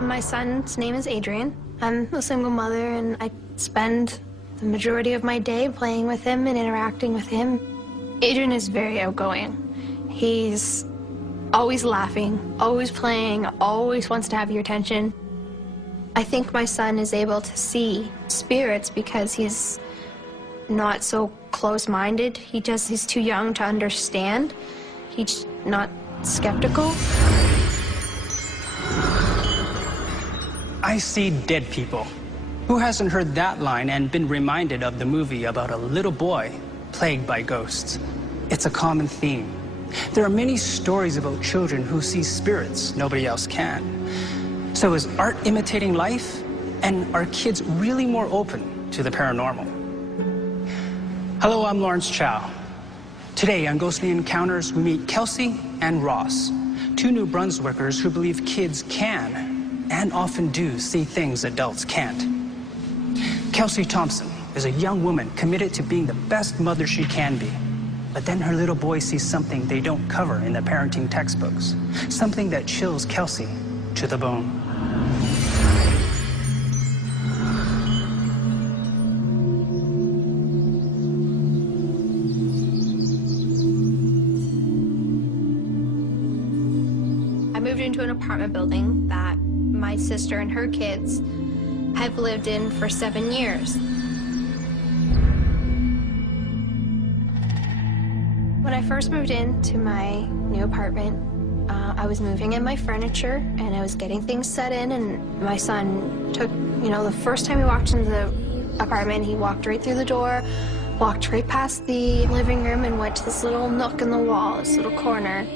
My son's name is Adrian. I'm a single mother, and I spend the majority of my day playing with him and interacting with him. Adrian is very outgoing. He's always laughing, always playing, always wants to have your attention. I think my son is able to see spirits because he's not so close-minded. He's too young to understand. He's not skeptical. I see dead people. Who hasn't heard that line and been reminded of the movie about a little boy plagued by ghosts? It's a common theme. There are many stories about children who see spirits nobody else can. So is art imitating life? And are kids really more open to the paranormal? Hello, I'm Lawrence Chow. Today on Ghostly Encounters, we meet Kelsey and Ross, two New Brunswickers who believe kids can and often do see things adults can't. Kelsey Thompson is a young woman committed to being the best mother she can be. But then her little boy sees something they don't cover in the parenting textbooks, something that chills Kelsey to the bone. I moved into an apartment building that my sister and her kids have lived in for 7 years. When I first moved into my new apartment, I was moving in my furniture and I was getting things set in, and my son took, the first time he walked into the apartment, he walked right through the door, walked right past the living room and went to this little nook in the wall, this little corner.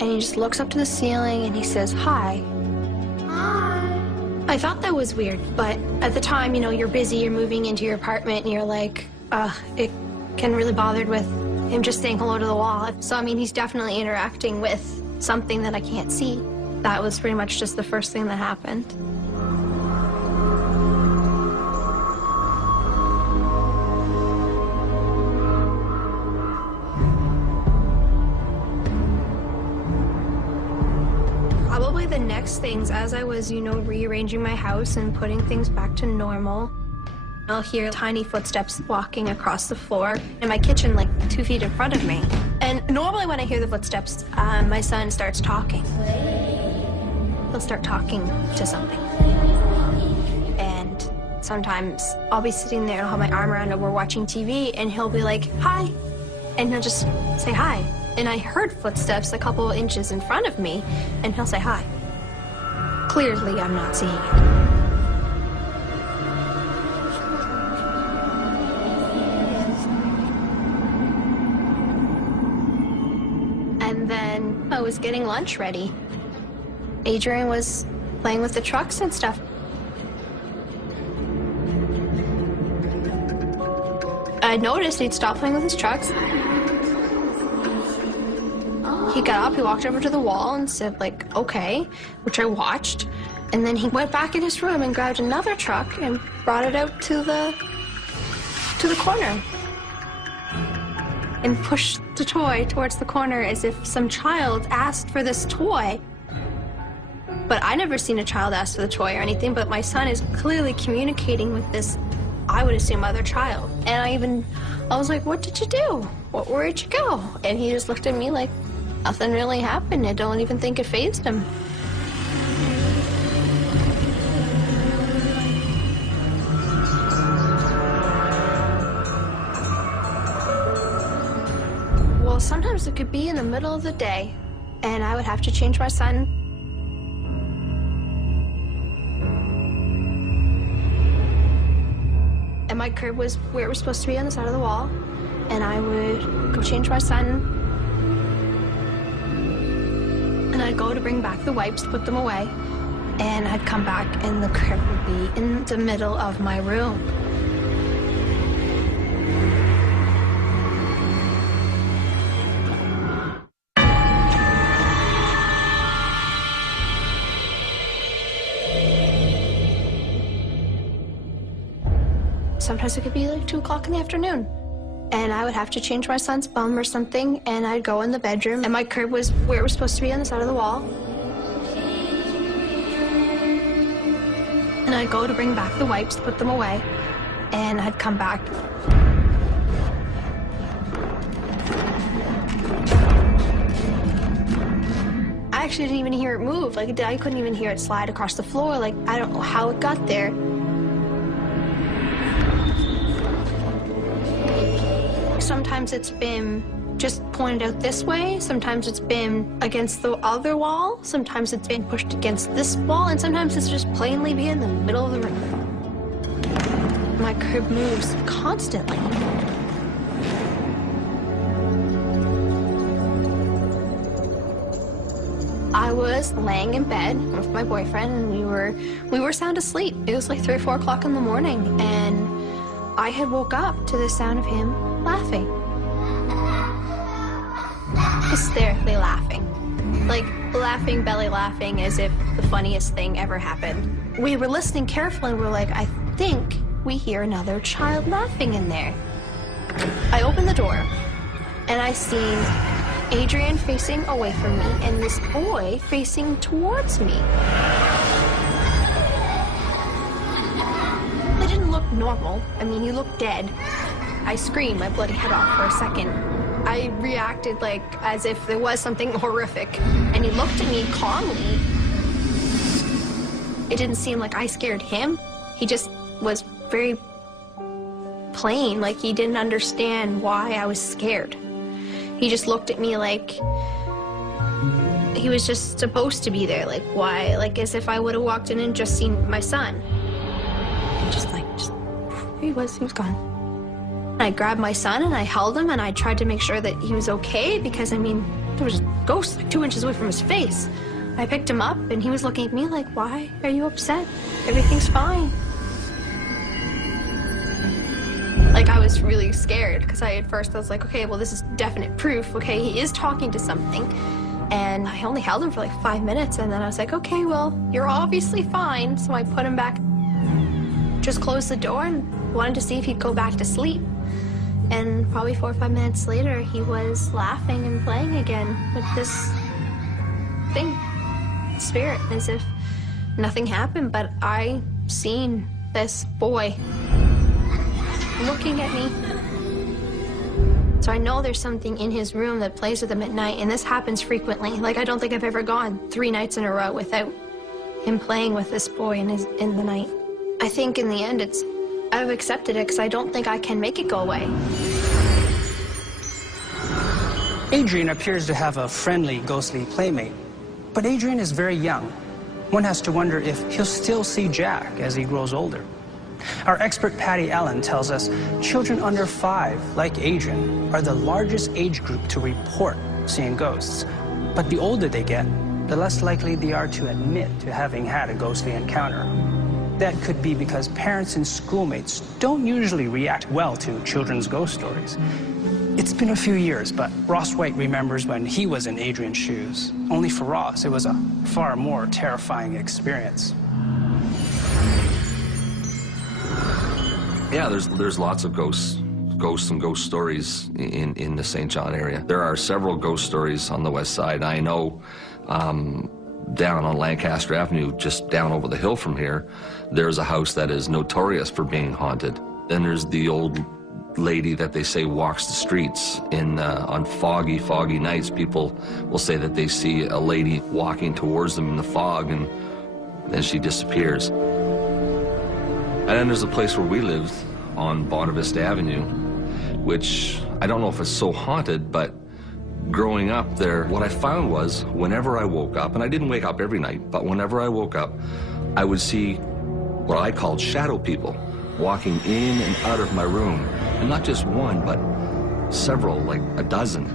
And he just looks up to the ceiling and he says, "Hi." Hi. I thought that was weird, but at the time, you're busy, you're moving into your apartment, and you're like, it can really bothered with him just saying hello to the wall. So, he's definitely interacting with something that I can't see. That was pretty much just the first thing that happened. Probably the next things, as I was, rearranging my house and putting things back to normal, I'll hear tiny footsteps walking across the floor in my kitchen, like 2 feet in front of me. And normally when I hear the footsteps, my son starts talking. He'll start talking to something. And sometimes I'll be sitting there and I'll have my arm around him, we're watching TV, and he'll be like, "Hi." And he'll just say hi. And I heard footsteps a couple inches in front of me, and he'll say hi. Clearly, I'm not seeing it. And then I was getting lunch ready. Adrian was playing with the trucks and stuff. I noticed he'd stopped playing with his trucks. He got up, he walked over to the wall and said, "Okay," which I watched. And then he went back in his room and grabbed another truck and brought it out to the corner. And pushed the toy towards the corner as if some child asked for this toy. But I never seen a child ask for the toy or anything, but my son is clearly communicating with this, I would assume, other child. And I was like, "What did you do? Where'd you go?" And he just looked at me like nothing really happened. I don't even think it fazed him. Well, sometimes it could be in the middle of the day, and I would have to change my son. And my crib was where it was supposed to be, on the side of the wall, and I would go change my son. And I'd go to bring back the wipes, put them away, and I'd come back and the crib would be in the middle of my room. Sometimes it could be like 2 o'clock in the afternoon. And I would have to change my son's bum or something, and I'd go in the bedroom, and my crib was where it was supposed to be, on the side of the wall. And I'd go to bring back the wipes, put them away, and I'd come back. I actually didn't even hear it move. Like, I couldn't even hear it slide across the floor. Like, I don't know how it got there. Sometimes it's been just pointed out this way. Sometimes it's been against the other wall. Sometimes it's been pushed against this wall. And sometimes it's just plainly be in the middle of the room. My crib moves constantly. I was laying in bed with my boyfriend, and we were sound asleep. It was like 3 or 4 o'clock in the morning, and I had woke up to the sound of him laughing. Hysterically laughing. Like, laughing, belly laughing, as if the funniest thing ever happened. We were listening carefully, and we're like, I think we hear another child laughing in there. I opened the door, and I seen Adrian facing away from me, and this boy facing towards me. They didn't look normal. I mean, he looked dead. I screamed my bloody head off for a second. I reacted like as if there was something horrific, and he looked at me calmly. It didn't seem like I scared him. He just was very plain, like he didn't understand why I was scared. He just looked at me like he was just supposed to be there, like why, like as if I would have walked in and just seen my son. Just he was gone. I grabbed my son and I held him and I tried to make sure that he was okay, because I mean, there was a ghost like 2 inches away from his face. I picked him up and he was looking at me like, why are you upset? Everything's fine. Like, I was really scared, because at first I was like, okay, well, this is definite proof. Okay, he is talking to something. And I only held him for like 5 minutes, and then I was like, okay, well, you're obviously fine. So I put him back, just closed the door, and wanted to see if he'd go back to sleep. And probably 4 or 5 minutes later, he was laughing and playing again with this thing, spirit, as if nothing happened. But I seen this boy looking at me. So I know there's something in his room that plays with him at night, and this happens frequently. Like, I don't think I've ever gone 3 nights in a row without him playing with this boy in the night. I think in the end I've accepted it, because I don't think I can make it go away. Adrian appears to have a friendly, ghostly playmate, but Adrian is very young. One has to wonder if he'll still see Jack as he grows older. Our expert Patty Allen tells us children under 5, like Adrian, are the largest age group to report seeing ghosts. But the older they get, the less likely they are to admit to having had a ghostly encounter. That could be because parents and schoolmates don't usually react well to children's ghost stories. It's been a few years, but Ross White remembers when he was in Adrian's shoes. Only for Ross, it was a far more terrifying experience. Yeah, there's lots of ghosts and ghost stories in the St. John area. There are several ghost stories on the west side. I know down on Lancaster Avenue, just down over the hill from here, there's a house that is notorious for being haunted. Then there's the old lady that they say walks the streets on foggy nights. People will say that they see a lady walking towards them in the fog, and then she disappears. And then there's a place where we lived on Bonavista Avenue, which I don't know if it's so haunted, but growing up there, what I found was whenever I woke up, and I didn't wake up every night, but whenever I woke up, I would see what I called shadow people walking in and out of my room. And not just one, but several, like a dozen.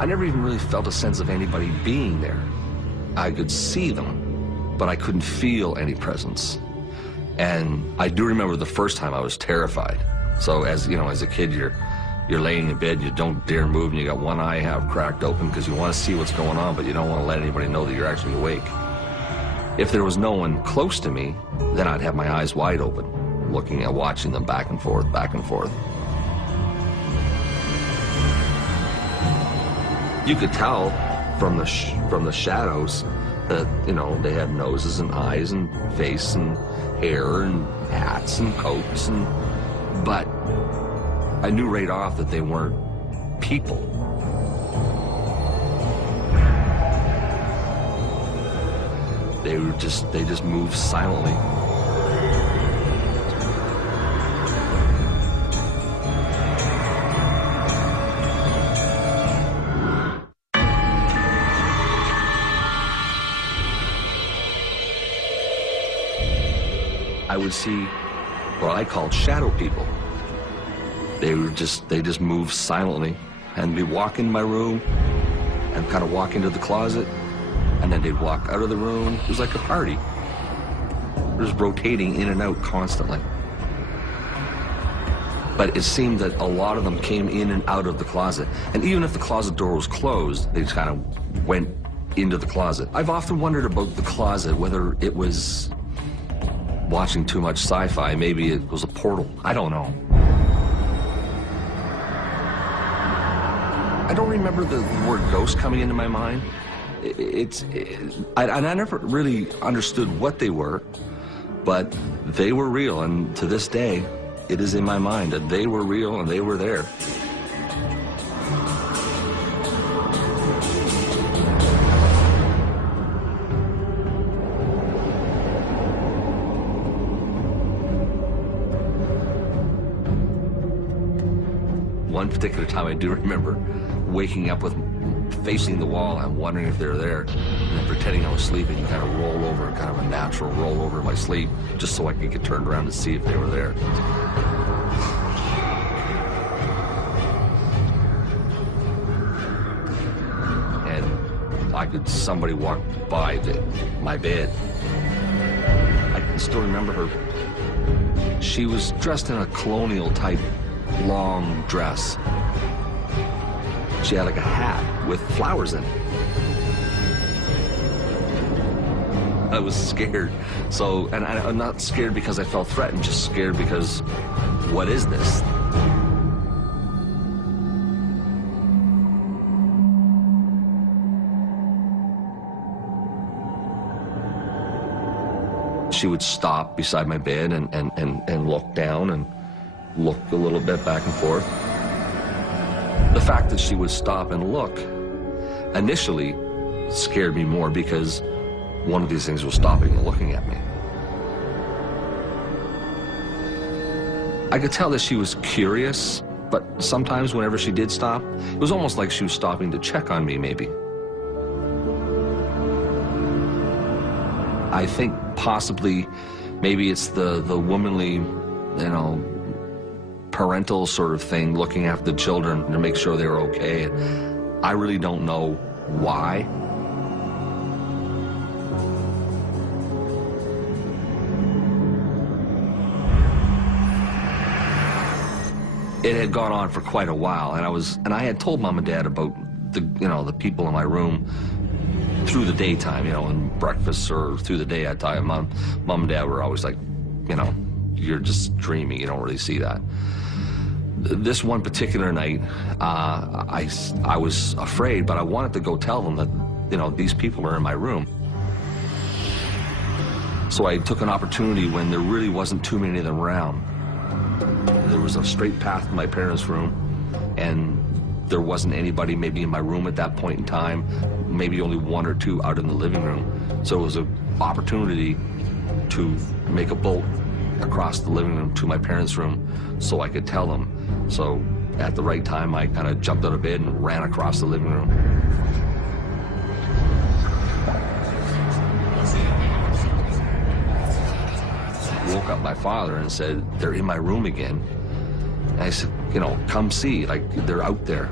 I never even really felt a sense of anybody being there. I could see them, but I couldn't feel any presence. And I do remember the first time I was terrified. So as you know, as a kid, you're laying in bed, you don't dare move, and you got one eye half cracked open because you want to see what's going on, but you don't want to let anybody know that you're actually awake. If there was no one close to me, then I'd have my eyes wide open. looking at, watching them back and forth, back and forth. You could tell from the shadows that, you know, they had noses and eyes and face and hair and hats and coats, but I knew right off that they weren't people. They just moved silently. I would see what I called shadow people. They just moved silently, and they'd walk into my room and kind of walk into the closet, and then they'd walk out of the room. It was like a party. Just rotating in and out constantly. But it seemed that a lot of them came in and out of the closet. And even if the closet door was closed, they just kind of went into the closet. I've often wondered about the closet, whether it was watching too much sci-fi. Maybe it was a portal. I don't know. I don't remember the word ghost coming into my mind. I never really understood what they were, but they were real, and to this day, it is in my mind that they were real and they were there. One particular time I do remember waking up with facing the wall and wondering if they were there, and then pretending I was sleeping and kind of roll over, kind of a natural roll over in my sleep, just so I could get turned around to see if they were there. And somebody walked by my bed. I can still remember her. She was dressed in a colonial type long dress. She had like a hat with flowers in it. I was scared. So, and I'm not scared because I felt threatened, just scared because, what is this? She would stop beside my bed and look down and look a little bit back and forth. The fact that she would stop and look initially scared me more because one of these things was stopping and looking at me. I could tell that she was curious, but sometimes whenever she did stop, it was almost like she was stopping to check on me, maybe. I think possibly maybe it's the womanly, you know, parental sort of thing, looking after the children to make sure they were okay. I really don't know why. It had gone on for quite a while, and I had told Mom and Dad about the people in my room through the daytime, and breakfast or through the day. I tell you, Mom and Dad were always like, you're just dreaming. You don't really see that. This one particular night, I was afraid, but I wanted to go tell them that, these people are in my room. So I took an opportunity when there really wasn't too many of them around. There was a straight path to my parents' room, and there wasn't anybody maybe in my room at that point in time, maybe only one or two out in the living room. So it was an opportunity to make a bolt across the living room to my parents' room so I could tell them. So at the right time, I kind of jumped out of bed and ran across the living room. Woke up my father and said, they're in my room again. And I said, come see, like, they're out there.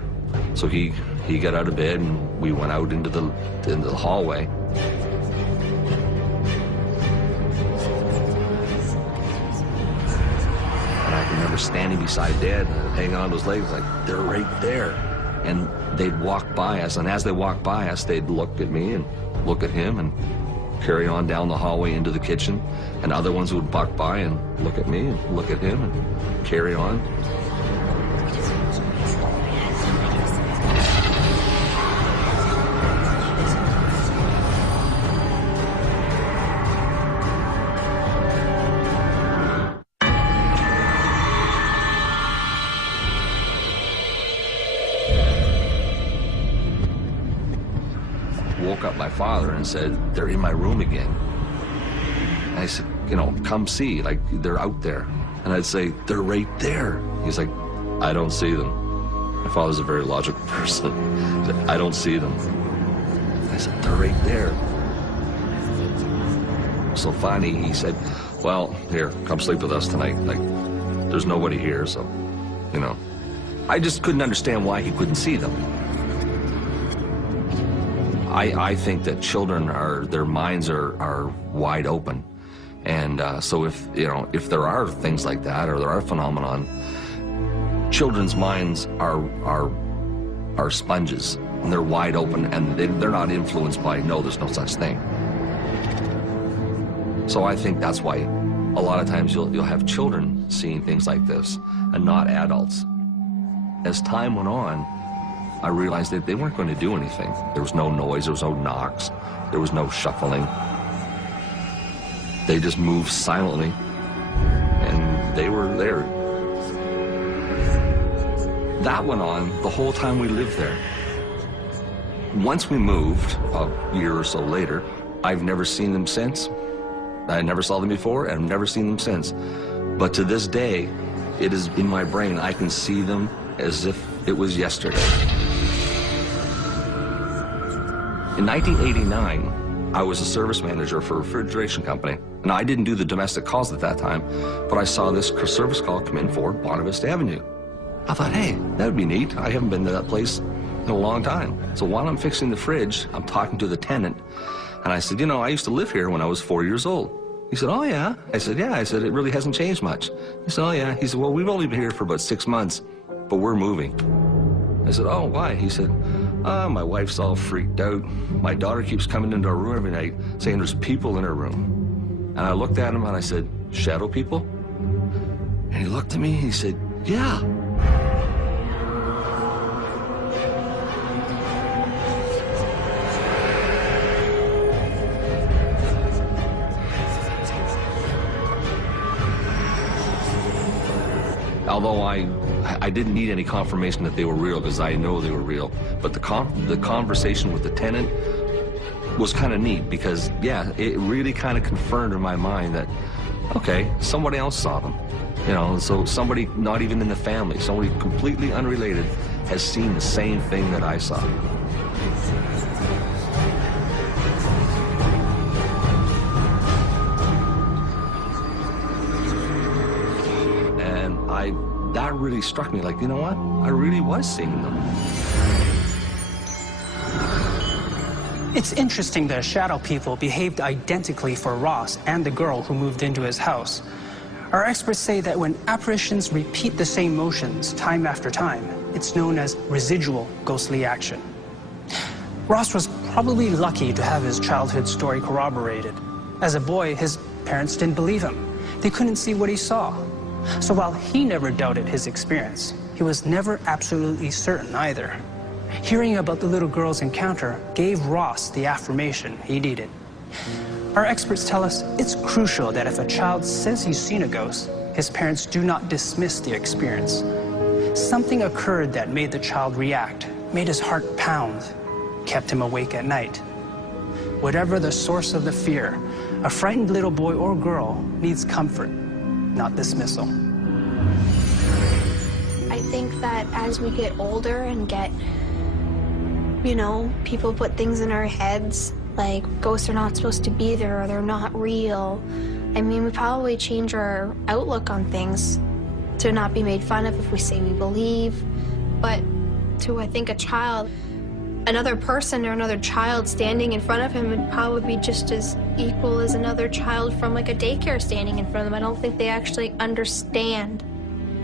So he got out of bed and we went out into the hallway. And I can remember standing beside Dad and hanging on to his legs, like, they're right there. And they'd walk by us, and as they walked by us, they'd look at me and look at him, and carry on down the hallway into the kitchen, and other ones would walk by and look at me and look at him and carry on. Woke up my father and said, "They're in my room again." And I said, "You know, come see, like, they're out there." And I'd say, "They're right there." He's like, "I don't see them." My father's a very logical person. He said, "I don't see them." I said, "They're right there." So finally he said, "Well, here, come sleep with us tonight. Like, there's nobody here, so, you know." I just couldn't understand why he couldn't see them. I think that children their minds are wide open. And so if there are things like that, or there are phenomenon, children's minds are sponges, and they're wide open, and they're not influenced by, no, there's no such thing. So I think that's why a lot of times you'll have children seeing things like this, and not adults. As time went on, I realized that they weren't going to do anything. There was no noise, there was no knocks, there was no shuffling. They just moved silently, and they were there. That went on the whole time we lived there. Once we moved, a year or so later, I've never seen them since. I never saw them before, and I've never seen them since. But to this day, it is in my brain. I can see them as if it was yesterday. In 1989, I was a service manager for a refrigeration company, and I didn't do the domestic calls at that time, but I saw this service call come in for Bonavista Avenue. I thought, hey, that would be neat. I haven't been to that place in a long time. So while I'm fixing the fridge, I'm talking to the tenant, and I said, you know, I used to live here when I was 4 years old. He said, oh, yeah? I said, yeah. I said, it really hasn't changed much. He said, oh, yeah. He said, well, we've only been here for about 6 months, but we're moving. I said, oh, why? He said, my wife's all freaked out. My daughter keeps coming into our room every night saying there's people in her room. And I looked at him and I said, shadow people? And he looked at me and he said, yeah. Although I didn't need any confirmation that they were real, because I know they were real. But the conversation with the tenant was kind of neat, because, yeah, it really kind of confirmed in my mind that, okay, somebody else saw them. You know, so somebody not even in the family, somebody completely unrelated, has seen the same thing that I saw. That really struck me, like, you know what? I really was seeing them. It's interesting that shadow people behaved identically for Ross and the girl who moved into his house. Our experts say that when apparitions repeat the same motions time after time, it's known as residual ghostly action. Ross was probably lucky to have his childhood story corroborated. As a boy, his parents didn't believe him. They couldn't see what he saw. So while he never doubted his experience, he was never absolutely certain either. Hearing about the little girl's encounter gave Ross the affirmation he needed. Our experts tell us it's crucial that if a child says he's seen a ghost, his parents do not dismiss the experience. Something occurred that made the child react, made his heart pound, kept him awake at night. Whatever the source of the fear, a frightened little boy or girl needs comfort, not dismissal. I think that as we get older and get, you know, people put things in our heads, like ghosts are not supposed to be there or they're not real. I mean, we probably change our outlook on things to not be made fun of if we say we believe. But to, I think, a child, another person or another child standing in front of him would probably be just as equal as another child from like a daycare standing in front of them. I don't think they actually understand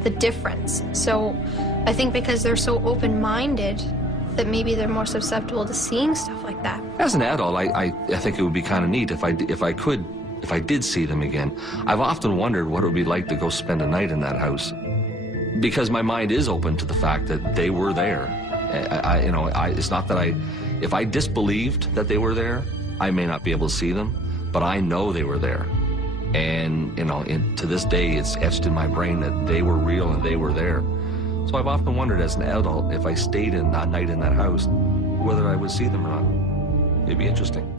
the difference. So I think because they're so open-minded, that maybe they're more susceptible to seeing stuff like that. As an adult, I think it would be kind of neat if I did see them again. I've often wondered what it would be like to go spend a night in that house, because my mind is open to the fact that they were there. It's not that if I disbelieved that they were there, I may not be able to see them, but I know they were there. And, to this day, it's etched in my brain that they were real and they were there. So I've often wondered as an adult, if I stayed a night in that house, whether I would see them or not. It'd be interesting.